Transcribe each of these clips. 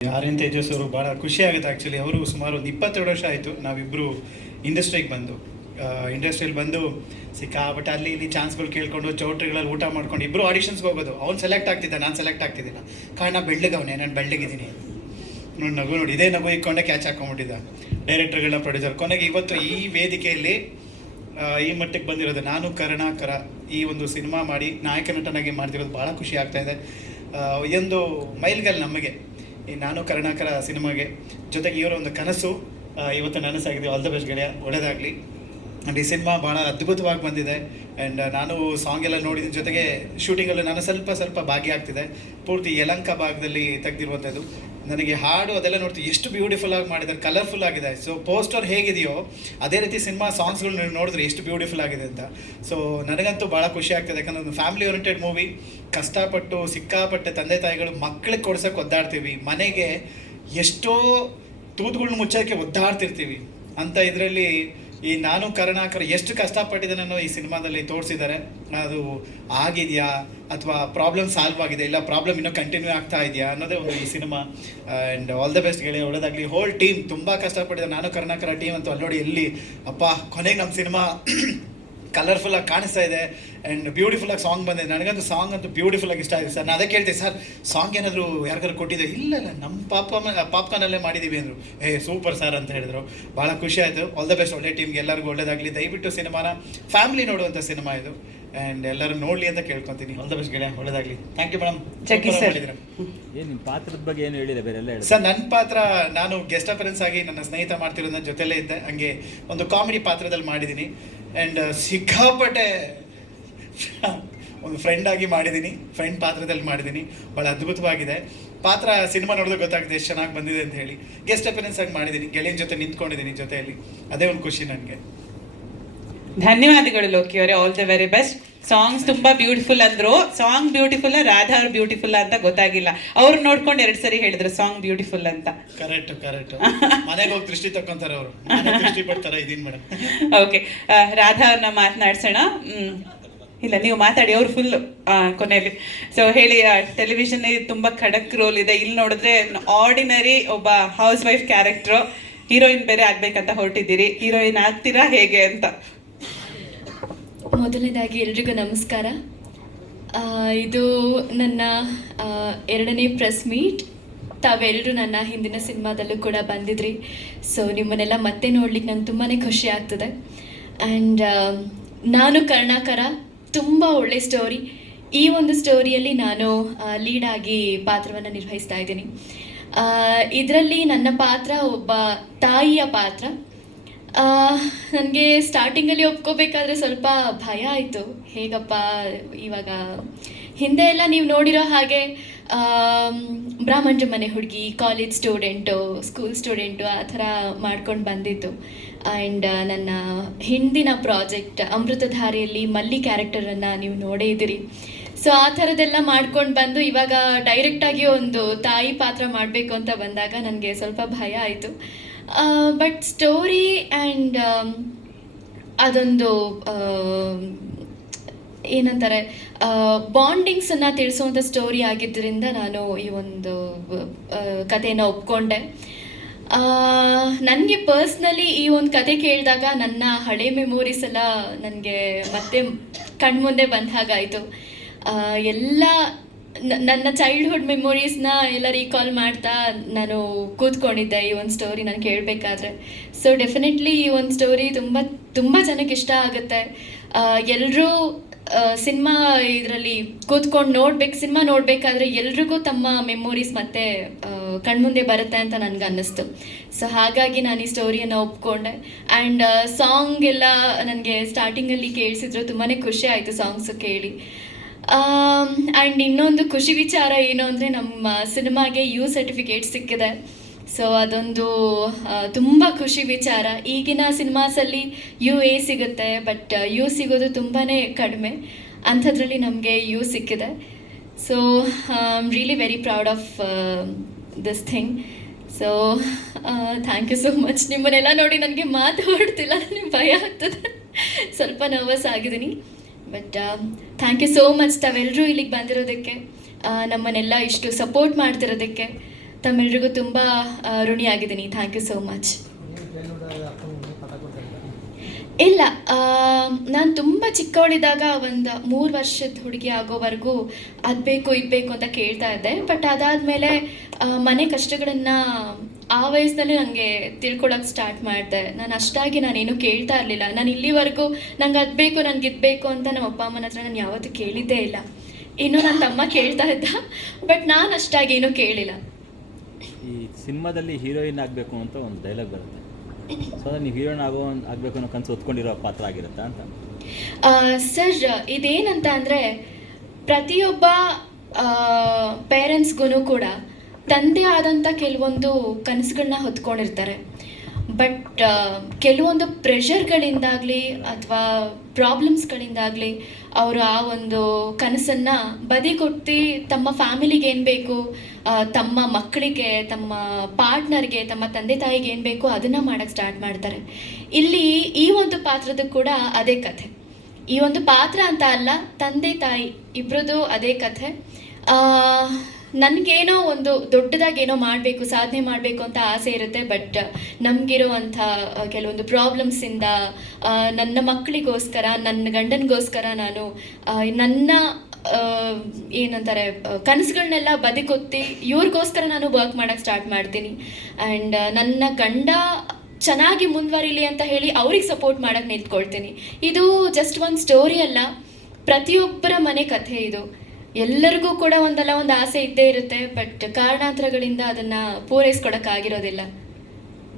ಆರ್ಯನ್ ತೇಜಸ್ ಅವರು ಭಾಳ ಖುಷಿ ಆಗುತ್ತೆ ಆ್ಯಕ್ಚುಲಿ. ಅವರು ಸುಮಾರು ಒಂದು 22 ವರ್ಷ ಆಯಿತು ನಾವಿಬ್ಬರು ಇಂಡಸ್ಟ್ರಿಗೆ ಬಂದು. ಇಂಡಸ್ಟ್ರಿಯಲ್ಲಿ ಬಂದು ಸಿಕ್ಕಾಬಟ್ಟೆ ಅಲ್ಲಿ ಇಲ್ಲಿ ಚಾನ್ಸ್ಗಳು ಕೇಳ್ಕೊಂಡು ಚೌಟ್ರಿಗಳಲ್ಲಿ ಊಟ ಮಾಡ್ಕೊಂಡು ಇಬ್ಬರು ಆಡಿಷನ್ಸ್ಗೆ ಹೋಗೋದು. ಅವ್ನು ಸೆಲೆಕ್ಟ್ ಆಗ್ತಿದ್ದ, ನಾನು ಸೆಲೆಕ್ಟ್ ಆಗ್ತಿದ್ದಿಲ್ಲ. ಕಾರಣ ಬೆಳ್ಳಗವನೇ, ನಾನು ಬೆಳ್ಳಗಿದ್ದೀನಿ ನೋಡಿ. ನಗು ನೋಡಿ, ಇದೇ ನಗು ಇಕ್ಕೊಂಡೆ ಕ್ಯಾಚ್ ಹಾಕೊಂಡ್ಬಿಟ್ಟಿದ್ದ ಡೈರೆಕ್ಟರ್ಗಳನ್ನ, ಪ್ರೊಡ್ಯೂಸರ್. ಕೊನೆಗೆ ಇವತ್ತು ಈ ವೇದಿಕೆಯಲ್ಲಿ ಈ ಮಟ್ಟಕ್ಕೆ ಬಂದಿರೋದು, ನಾನು ಕರುಣಾಕರ ಈ ಒಂದು ಸಿನಿಮಾ ಮಾಡಿ ನಾಯಕ ನಟನಾಗಿ ಮಾಡ್ತಿರೋದು ಭಾಳ ಖುಷಿ ಆಗ್ತಾಯಿದೆ. ಒಂದು ಮೈಲ್ಗಲ್ ನಮಗೆ ಈ ನಾನು ಕರುಣಾಕರ ಸಿನಿಮಾಗೆ. ಜೊತೆಗೆ ಇವರ ಒಂದು ಕನಸು ಇವತ್ತು ನನಸಾಗಿದೆ. ಆಲ್ ದ ಬೆಸ್ಟ್ ಗೆಳೆಯ, ಒಳ್ಳೆಯದಾಗಲಿ. ಆ್ಯಂಡ್ ಈ ಸಿನಿಮಾ ಭಾಳ ಅದ್ಭುತವಾಗಿ ಬಂದಿದೆ. ಆ್ಯಂಡ್ ನಾನು ಸಾಂಗ್ ಎಲ್ಲ ನೋಡಿದ ಜೊತೆಗೆ ಶೂಟಿಂಗಲ್ಲೂ ನಾನು ಸ್ವಲ್ಪ ಭಾಗಿಯಾಗ್ತಿದೆ. ಪೂರ್ತಿ ಯಲಂಕ ಭಾಗದಲ್ಲಿ ತೆಗೆದಿರುವಂಥದ್ದು. ನನಗೆ ಹಾಡು ಅದೆಲ್ಲ ನೋಡ್ತೀವಿ, ಎಷ್ಟು ಬ್ಯೂಟಿಫುಲ್ಲಾಗಿ ಮಾಡಿದ್ದಾರೆ, ಕಲರ್ಫುಲ್ ಆಗಿದೆ. ಸೊ ಪೋಸ್ಟರ್ ಹೇಗಿದೆಯೋ ಅದೇ ರೀತಿ ಸಿನಿಮಾ ಸಾಂಗ್ಸ್ಗಳು ನೋಡಿದ್ರೆ ಎಷ್ಟು ಬ್ಯೂಟಿಫುಲ್ ಆಗಿದೆ ಅಂತ. ಸೊ ನನಗಂತೂ ಭಾಳ ಖುಷಿ ಆಗ್ತದೆ. ಯಾಕಂದರೆ ಒಂದು ಫ್ಯಾಮಿಲಿ ಓರಿಯೆಂಟೆಡ್ ಮೂವಿ. ಕಷ್ಟಪಟ್ಟು ಸಿಕ್ಕಾಪಟ್ಟೆ ತಂದೆ ತಾಯಿಗಳು ಮಕ್ಕಳಿಗೆ ಕೊಡ್ಸೋಕೆ ಒದ್ದಾಡ್ತೀವಿ, ಮನೆಗೆ ಎಷ್ಟೋ ತೂತುಗಳ್ನ ಮುಚ್ಚೋಕ್ಕೆ ಒದ್ದಾಡ್ತಿರ್ತೀವಿ. ಅಂತ ಇದರಲ್ಲಿ ಈ ನಾನು ಕರುಣಾಕರ ಎಷ್ಟು ಕಷ್ಟಪಟ್ಟಿದ್ದಾನೋ ಈ ಸಿನಿಮಾದಲ್ಲಿ ತೋರಿಸಿದ್ದಾರೆ. ಅದು ಆಗಿದೆಯಾ ಅಥವಾ ಪ್ರಾಬ್ಲಮ್ ಸಾಲ್ವ್ ಆಗಿದೆ, ಇಲ್ಲ ಪ್ರಾಬ್ಲಮ್ ಇನ್ನೂ ಕಂಟಿನ್ಯೂ ಆಗ್ತಾ ಇದೆಯಾ ಅನ್ನೋದೇ ಒಂದು ಈ cinema. And all the best ಗೆಳೆಯ, ಒಳ್ಳೆದಾಗಲಿ. ಹೋಲ್ ಟೀಮ್ ತುಂಬ ಕಷ್ಟಪಟ್ಟಿದ್ದಾರೆ. ನಾನು ಕರುಣಾಕರ ಟೀಮ್ ಅಂತೂ ಅಲ್ಲೋಡಿ ಎಲ್ಲಿ ಅಪ್ಪ ಕೊನೆಗೆ ನಮ್ಮ ಸಿನಿಮಾ ಕಲರ್ಫುಲ್ಲಾಗಿ ಕಾಣಿಸ್ತಾ ಇದೆ. ಆ್ಯಂಡ್ ಬ್ಯೂಟಿಫುಲ್ಲಾಗಿ ಸಾಂಗ್ ಬಂದಿದೆ. ನನಗಂತೂ ಸಾಂಗ್ ಅಂತೂ ಬ್ಯೂಟಿಫುಲ್ಲಾಗಿ ಇಷ್ಟ ಆಗಿದೆ ಸರ್. ನಾನು ಅದೇ ಕೇಳ್ತೀನಿ, ಸರ್ ಸಾಂಗ್ ಏನಾದರೂ ಯಾರಿಗಾರು ಕೊಟ್ಟಿದ್ದೆ? ಇಲ್ಲ ನಮ್ಮ ಪಾಪ್ಕಾರ್ನಲ್ಲೇ ಮಾಡಿದ್ದೀವಿ ಅಂದರು. ಸೂಪರ್ ಸರ್ ಅಂತ ಹೇಳಿದ್ರು. ಭಾಳ ಖುಷಿ ಆಯಿತು. ಆಲ್ ದ ಬೆಸ್ಟ್, ಒಳ್ಳೆ ಟೀಮ್ಗೆ ಎಲ್ಲರಿಗೂ ಒಳ್ಳೆಯದಾಗಲಿ. ದಯವಿಟ್ಟು ಸಿನಿಮಾನ ಫ್ಯಾಮಿಲಿ ನೋಡುವಂಥ ಸಿನಿಮಾ ಇದು. ಆ್ಯಂಡ್ ಎಲ್ಲರೂ ನೋಡಲಿ ಅಂತ ಕೇಳ್ಕೊತೀನಿ. ಆಲ್ ದ ಬೆಸ್ಟ್ ಗೆಳೆಯ, ಒಳ್ಳೆಯದಾಗಲಿ. Thank you madam. ನಿಮ್ಮ ಪಾತ್ರದ ಬಗ್ಗೆ ಏನು ಹೇಳಿಲ್ಲ ಬೇರೆ ಎಲ್ಲ ಸರ್, ನನ್ನ ಪಾತ್ರ ನಾನು ಗೆಸ್ಟ್ ಅಪರೆನ್ಸ್ ಆಗಿ ನನ್ನ ಸ್ನೇಹಿತ ಮಾಡ್ತಿರೋದನ್ನ ಜೊತೆಲೇ ಇದ್ದೆ. ಹಂಗೆ ಒಂದು ಕಾಮಿಡಿ ಪಾತ್ರದಲ್ಲಿ ಮಾಡಿದ್ದೀನಿ. ಆ್ಯಂಡ್ ಸಿಕ್ಕಾಪಟ್ಟೆ ಒಂದು ಫ್ರೆಂಡ್ ಆಗಿ ಮಾಡಿದ್ದೀನಿ, ಫ್ರೆಂಡ್ ಪಾತ್ರದಲ್ಲಿ ಮಾಡಿದ್ದೀನಿ. ಭಾಳ ಅದ್ಭುತವಾಗಿದೆ ಪಾತ್ರ. ಸಿನಿಮಾ ನೋಡಿದ್ರೆ ಗೊತ್ತಾಗುತ್ತೆ ಎಷ್ಟು ಚೆನ್ನಾಗಿ ಬಂದಿದೆ ಅಂತ ಹೇಳಿ. ಗೆಸ್ಟ್ ಅಪರೆನ್ಸ್ ಆಗಿ ಮಾಡಿದ್ದೀನಿ, ಗೆಳೆಯನ ಜೊತೆ ನಿಂತ್ಕೊಂಡಿದ್ದೀನಿ ಜೊತೆಯಲ್ಲಿ. ಅದೇ ಒಂದು ಖುಷಿ ನನಗೆ. ಧನ್ಯವಾದಗಳು ಲೋಕಿ ಅವರೇ, all the very best. Songs ತುಂಬಾ ಬ್ಯೂಟಿಫುಲ್ ಅಂದ್ರು. ಸಾಂಗ್ ಬ್ಯೂಟಿಫುಲ್, ರಾಧಾ ಅವ್ರು ಬ್ಯೂಟಿಫುಲ್ ಅಂತ ಗೊತ್ತಾಗಿಲ್ಲ. ಅವ್ರು ನೋಡ್ಕೊಂಡು 2 ಸರಿ ಹೇಳಿದ್ರು ಸಾಂಗ್ ಬ್ಯೂಟಿಫುಲ್ ಅಂತ. ಕರೆಕ್ಟ್ ಮನೆಗೆ ಹೋಗಿ ದೃಷ್ಟಿ ತಕ್ಕೊಂತಾರೆ ಅವರು, ದೃಷ್ಟಿ ಪಡ್ತಾರೆ. ಇದೀನಿ ಮೇಡಮ್. ಓಕೆ, ರಾಧಾ ಅವ್ರನ್ನ ಮಾತನಾಡ್ಸೋಣ. ಇಲ್ಲ, ನೀವು ಮಾತಾಡಿ, ಅವ್ರು ಫುಲ್ ಕೊನೆಯಲ್ಲಿ. ಸೊ ಹೇಳಿ, ಟೆಲಿವಿಷನ್ ತುಂಬಾ ಖಡಕ್ ರೋಲ್ ಇದೆ. ಇಲ್ಲಿ ನೋಡಿದ್ರೆ ಆರ್ಡಿನರಿ ಒಬ್ಬ ಹೌಸ್ ವೈಫ್ ಕ್ಯಾರೆಕ್ಟ್ರು. ಹೀರೋಯಿನ್ ಬೇರೆ ಆಗ್ಬೇಕಂತ ಹೊರಟಿದ್ದೀರಿ. ಹೀರೋಯಿನ್ ಆಗ್ತೀರಾ ಹೇಗೆ ಅಂತ? ಮೊದಲನೇದಾಗಿ ಎಲ್ರಿಗೂ ನಮಸ್ಕಾರ. ಇದು ನನ್ನ 2ನೇ ಪ್ರೆಸ್ ಮೀಟ್. ತಾವೆಲ್ಲರೂ ನನ್ನ ಹಿಂದಿನ ಸಿನಿಮಾದಲ್ಲೂ ಕೂಡ ಬಂದಿದ್ರಿ. ಸೊ ನಿಮ್ಮನ್ನೆಲ್ಲ ಮತ್ತೆ ನೋಡ್ಲಿಕ್ಕೆ ನಂಗೆ ತುಂಬಾ ಖುಷಿ ಆಗ್ತದೆ. ಆ್ಯಂಡ್ ನಾನು ಕರುಣಾಕರ ತುಂಬ ಒಳ್ಳೆ ಸ್ಟೋರಿ. ಈ ಒಂದು ಸ್ಟೋರಿಯಲ್ಲಿ ನಾನು ಲೀಡಾಗಿ ಪಾತ್ರವನ್ನು ನಿರ್ವಹಿಸ್ತಾ ಇದ್ದೀನಿ. ಇದರಲ್ಲಿ ನನ್ನ ಪಾತ್ರ ಒಬ್ಬ ತಾಯಿಯ ಪಾತ್ರ. ನನಗೆ ಸ್ಟಾರ್ಟಿಂಗಲ್ಲಿ ಒಪ್ಕೋಬೇಕಾದ್ರೆ ಸ್ವಲ್ಪ ಭಯ ಆಯಿತು. ಹೇಗಪ್ಪ ಇವಾಗ ಹಿಂದೆ ಎಲ್ಲ ನೀವು ನೋಡಿರೋ ಹಾಗೆ ಬ್ರಾಹ್ಮಣರ ಮನೆ ಹುಡುಗಿ, ಕಾಲೇಜ್ ಸ್ಟೂಡೆಂಟು, ಸ್ಕೂಲ್ ಸ್ಟೂಡೆಂಟು ಆ ಥರ ಮಾಡ್ಕೊಂಡು ಬಂದಿದ್ದು. ಆ್ಯಂಡ್ ನನ್ನ ಹಿಂದಿನ ಪ್ರಾಜೆಕ್ಟ್ ಅಮೃತಧಾರೆಯಲ್ಲಿ ಮಲ್ಲಿ ಕ್ಯಾರೆಕ್ಟರನ್ನು ನೀವು ನೋಡೇ ಇದ್ದೀರಿ. ಸೊ ಆ ಥರದ್ದೆಲ್ಲ ಮಾಡ್ಕೊಂಡು ಬಂದು ಇವಾಗ ಡೈರೆಕ್ಟಾಗಿ ಒಂದು ತಾಯಿ ಪಾತ್ರ ಮಾಡಬೇಕು ಅಂತ ಬಂದಾಗ ನನಗೆ ಸ್ವಲ್ಪ ಭಯ ಆಯಿತು. ಬಟ್ ಸ್ಟೋರಿ ಆ್ಯಂಡ್ ಅದೊಂದು ಏನಂತಾರೆ ಬಾಂಡಿಂಗ್ಸನ್ನು ತಿಳಿಸುವಂಥ ಸ್ಟೋರಿ ಆಗಿದ್ದರಿಂದ ನಾನು ಈ ಒಂದು ಕಥೆಯನ್ನು ಒಪ್ಕೊಂಡೆ. ನನಗೆ ಪರ್ಸ್ನಲಿ ಈ ಒಂದು ಕತೆ ಕೇಳಿದಾಗ ನನ್ನ ಹಳೆ ಮೆಮೊರೀಸ್ ಎಲ್ಲ ನನಗೆ ಮತ್ತೆ ಕಣ್ಮುಂದೆ ಬಂದ ಹಾಗಾಯಿತು. ಎಲ್ಲ ನನ್ನ ಚೈಲ್ಡ್ಹುಡ್ ಮೆಮೊರೀಸ್ನ ಎಲ್ಲ ರೀಕಾಲ್ ಮಾಡ್ತಾ ನಾನು ಕೂತ್ಕೊಂಡಿದ್ದೆ ಈ ಒಂದು ಸ್ಟೋರಿ ನಾನು ಕೇಳಬೇಕಾದ್ರೆ. ಸೊ ಡೆಫಿನೆಟ್ಲಿ ಈ ಒಂದು ಸ್ಟೋರಿ ತುಂಬ ಜನಕ್ಕೆ ಇಷ್ಟ ಆಗುತ್ತೆ. ಎಲ್ಲರೂ ಸಿನಿಮಾ ಇದರಲ್ಲಿ ಕೂತ್ಕೊಂಡು ಸಿನಿಮಾ ನೋಡಬೇಕಾದ್ರೆ ಎಲ್ರಿಗೂ ತಮ್ಮ ಮೆಮೊರೀಸ್ ಮತ್ತೆ ಕಣ್ಮುಂದೆ ಬರುತ್ತೆ ಅಂತ ನನಗೆ ಅನ್ನಿಸ್ತು. ಸೊ ಹಾಗಾಗಿ ನಾನು ಈ ಸ್ಟೋರಿಯನ್ನು ಒಪ್ಕೊಂಡೆ. ಆ್ಯಂಡ್ ಸಾಂಗ್ ಎಲ್ಲ ನನಗೆ ಸ್ಟಾರ್ಟಿಂಗಲ್ಲಿ ಕೇಳಿಸಿದ್ರು, ತುಂಬಾ ಖುಷಿ ಆಯಿತು ಸಾಂಗ್ಸು ಕೇಳಿ. ಆ್ಯಂಡ್ ಇನ್ನೊಂದು ಖುಷಿ ವಿಚಾರ ಏನು ಅಂದರೆ ನಮ್ಮ ಸಿನಿಮಾಗೆ ಯು ಸರ್ಟಿಫಿಕೇಟ್ ಸಿಕ್ಕಿದೆ. ಸೊ ಅದೊಂದು ತುಂಬ ಖುಷಿ ವಿಚಾರ. ಈಗಿನ ಸಿನಿಮಾಸಲ್ಲಿ UA ಸಿಗುತ್ತೆ, ಬಟ್ ಯು ಸಿಗೋದು ತುಂಬಾ ಕಡಿಮೆ. ಅಂಥದ್ರಲ್ಲಿ ನಮಗೆ ಯು ಸಿಕ್ಕಿದೆ. So I am really very proud of this thing. So thank you so much. ನಿಮ್ಮನ್ನೆಲ್ಲ ನೋಡಿ ನನಗೆ ಮಾತು ಹೊಡ್ತಿಲ್ಲ, ನನಗೆ ಭಯ ಆಗ್ತದೆ, ಸ್ವಲ್ಪ ನರ್ವಸ್ ಆಗಿದ್ದೀನಿ. But thank you so much ತಾವೆಲ್ಲರೂ ಇಲ್ಲಿಗೆ ಬಂದಿರೋದಕ್ಕೆ, ನಮ್ಮನ್ನೆಲ್ಲ ಇಷ್ಟು ಸಪೋರ್ಟ್ ಮಾಡ್ತಿರೋದಕ್ಕೆ ತಮ್ಮೆಲ್ರಿಗೂ ತುಂಬ ಋಣಿಯಾಗಿದ್ದೀನಿ. Thank you so much. ಇಲ್ಲ, ನಾನು ತುಂಬ ಚಿಕ್ಕವಳಿದ್ದಾಗ ಒಂದು 3 ವರ್ಷದ ಹುಡುಗಿ ಆಗೋವರೆಗೂ ಅದು ಬೇಕು ಇದು ಬೇಕು ಅಂತ ಕೇಳ್ತಾ ಇದ್ದೆ. ಬಟ್ ಅದಾದಮೇಲೆ ಮನೆ ಕಷ್ಟಗಳನ್ನು ಆ ವಯಸ್ಸಿನಲ್ಲಿ ನನಗೆ ತಿಳ್ಕೊಳಕ್ಕೆ ಸ್ಟಾರ್ಟ್ ಮಾಡಿದೆ. ನಾನೇನು ಕೇಳ್ತಾ ಇರಲಿಲ್ಲ. ನಾನು ಇಲ್ಲಿವರೆಗೂ ನಂಗೆ ಅದು ಬೇಕು ನನಗೆ ಇದು ಬೇಕು ಅಂತ ನಮ್ಮ ಅಪ್ಪ ಅಮ್ಮನ ಹತ್ರ ನಾನು ಯಾವತ್ತೂ ಕೇಳಿದ್ದೇ ಇಲ್ಲ. ಇನ್ನೂ ನನ್ನ ತಮ್ಮ ಕೇಳ್ತಾ ಇದ್ದ, ಬಟ್ ನಾನು ಅಷ್ಟಾಗಿ ಏನೂ ಕೇಳಿಲ್ಲ. ಈ ಸಿನಿಮಾದಲ್ಲಿ ಹೀರೋಯಿನ್ ಆಗಬೇಕು ಅಂತ ಒಂದು ಡೈಲಾಗ್ ಬರುತ್ತೆ. ಸೊ ನೀವು ಹೀರೋಯಿನ್ ಆಗಬೇಕು ಅನ್ನೋ ಕನಸು ಹೊತ್ಕೊಂಡಿರೋ ಪಾತ್ರ ಆಗಿರುತ್ತಾ ಅಂತ? ಸರ್, ಇದೇನಂತ ಅಂದರೆ ಪ್ರತಿಯೊಬ್ಬ ಪೇರೆಂಟ್ಸ್ಗೂ ಕೂಡ ತಂದೆ ಆದಂಥ ಕೆಲವೊಂದು ಕನಸುಗಳನ್ನ ಹೊತ್ಕೊಂಡಿರ್ತಾರೆ. ಬಟ್ ಕೆಲವೊಂದು ಪ್ರೆಷರ್ಗಳಿಂದಾಗಲಿ ಅಥವಾ ಪ್ರಾಬ್ಲಮ್ಸ್ಗಳಿಂದಾಗಲಿ ಅವರು ಆ ಒಂದು ಕನಸನ್ನು ಬದಿಗೊತ್ತಿ ತಮ್ಮ ಫ್ಯಾಮಿಲಿಗೆ ಏನು ಬೇಕು, ತಮ್ಮ ಮಕ್ಕಳಿಗೆ, ತಮ್ಮ ಪಾರ್ಟ್ನರ್ಗೆ, ತಮ್ಮ ತಂದೆ ತಾಯಿಗೆ ಏನು ಬೇಕು ಅದನ್ನು ಮಾಡೋಕ್ಕೆ ಸ್ಟಾರ್ಟ್ ಮಾಡ್ತಾರೆ. ಇಲ್ಲಿ ಈ ಒಂದು ಪಾತ್ರದ ಕೂಡ ಅದೇ ಕಥೆ. ಈ ಒಂದು ಪಾತ್ರ ಅಂತ ಅಲ್ಲ, ತಂದೆ ತಾಯಿ ಇಬ್ಬರದು ಅದೇ ಕಥೆ. ನನಗೇನೋ ಒಂದು ದೊಡ್ಡದಾಗೇನೋ ಮಾಡಬೇಕು, ಸಾಧನೆ ಮಾಡಬೇಕು ಅಂತ ಆಸೆ ಇರುತ್ತೆ. ಬಟ್ ನಮಗಿರುವಂಥ ಕೆಲವೊಂದು ಪ್ರಾಬ್ಲಮ್ಸಿಂದ ನನ್ನ ಮಕ್ಕಳಿಗೋಸ್ಕರ, ನನ್ನ ಗಂಡನಿಗೋಸ್ಕರ ನಾನು ನನ್ನ ಏನಂತಾರೆ ಕನಸುಗಳನ್ನೆಲ್ಲ ಬದಿಗೊತ್ತಿ ಇವ್ರಿಗೋಸ್ಕರ ನಾನು ವರ್ಕ್ ಮಾಡೋಕ್ಕೆ ಸ್ಟಾರ್ಟ್ ಮಾಡ್ತೀನಿ. ಆ್ಯಂಡ್ ನನ್ನ ಗಂಡ ಚೆನ್ನಾಗಿ ಮುಂದುವರಿಲಿ ಅಂತ ಹೇಳಿ ಅವ್ರಿಗೆ ಸಪೋರ್ಟ್ ಮಾಡೋಕ್ಕೆ ನಿಂತ್ಕೊಳ್ತೀನಿ. ಇದು ಜಸ್ಟ್ ಒಂದು ಸ್ಟೋರಿ ಅಲ್ಲ, ಪ್ರತಿಯೊಬ್ಬರ ಮನೆ ಕಥೆ ಇದು. ಎಲ್ಲರಿಗೂ ಕೂಡ ಒಂದಲ್ಲ ಒಂದು ಆಸೆ ಇದ್ದೇ ಇರುತ್ತೆ. ಬಟ್ ಕಾರಣಾಂತರಗಳಿಂದ ಅದನ್ನು ಪೂರೈಸ್ಕೊಡೋಕ್ಕಾಗಿರೋದಿಲ್ಲ.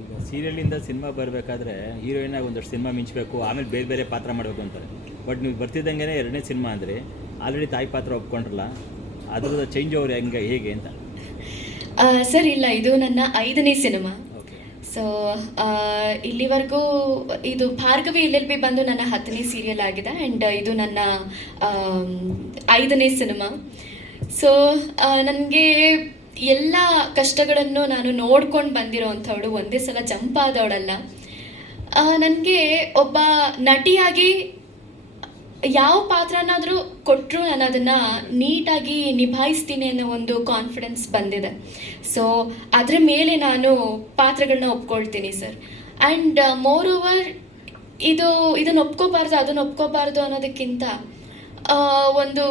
ಈಗ ಸೀರಿಯಲಿಂದ ಸಿನಿಮಾ ಬರಬೇಕಾದ್ರೆ ಹೀರೋಯಿನಾಗಿ ಒಂದಷ್ಟು ಸಿನಿಮಾ ಮಿಂಚಬೇಕು, ಆಮೇಲೆ ಬೇರೆ ಬೇರೆ ಪಾತ್ರ ಮಾಡಬೇಕು ಅಂತಾರೆ. ಬಟ್ ನೀವು ಬರ್ತಿದ್ದಂಗೆ 2ನೇ ಸಿನಿಮಾ ಅಂದರೆ ಆಲ್ರೆಡಿ ತಾಯಿ ಪಾತ್ರ ಒಪ್ಕೊಂಡ್ರಲ್ಲ, ಅದ್ರದ್ದು ಚೇಂಜ್ ಓವರ್ ಹೇಗೆ ಅಂತ? ಸರ್, ಇಲ್ಲ, ಇದು ನನ್ನ 5ನೇ ಸಿನಿಮಾ. ಸೊ ಇಲ್ಲಿವರೆಗೂ ಇದು ಭಾರ್ಗವಿ LLB ಬಂದು ನನ್ನ 10ನೇ ಸೀರಿಯಲ್ ಆಗಿದೆ. ಆ್ಯಂಡ್ ಇದು ನನ್ನ 5ನೇ ಸಿನಿಮಾ. ಸೊ ನನಗೆ ಎಲ್ಲ ಕಷ್ಟಗಳನ್ನು ನಾನು ನೋಡ್ಕೊಂಡು ಬಂದಿರೋ ಅಂಥವಳು, ಒಂದೇ ಸಲ ಜಂಪ್ ಆದವಳಲ್ಲ. ನನಗೆ ಒಬ್ಬ ನಟಿಯಾಗಿ ಯಾವ ಪಾತ್ರನಾದರೂ ಕೊಟ್ಟರು ನಾನು ಅದನ್ನು ನೀಟಾಗಿ ನಿಭಾಯಿಸ್ತೀನಿ ಅನ್ನೋ ಒಂದು ಕಾನ್ಫಿಡೆನ್ಸ್ ಬಂದಿದೆ. ಸೊ ಅದರ ಮೇಲೆ ನಾನು ಪಾತ್ರಗಳನ್ನ ಒಪ್ಕೊಳ್ತೀನಿ ಸರ್. ಆ್ಯಂಡ್ ಮೋರ್ ಓವರ್ ಇದನ್ನು ಒಪ್ಕೋಬಾರ್ದು ಅದನ್ನು ಒಪ್ಕೋಬಾರ್ದು ಅನ್ನೋದಕ್ಕಿಂತ ಒಂದು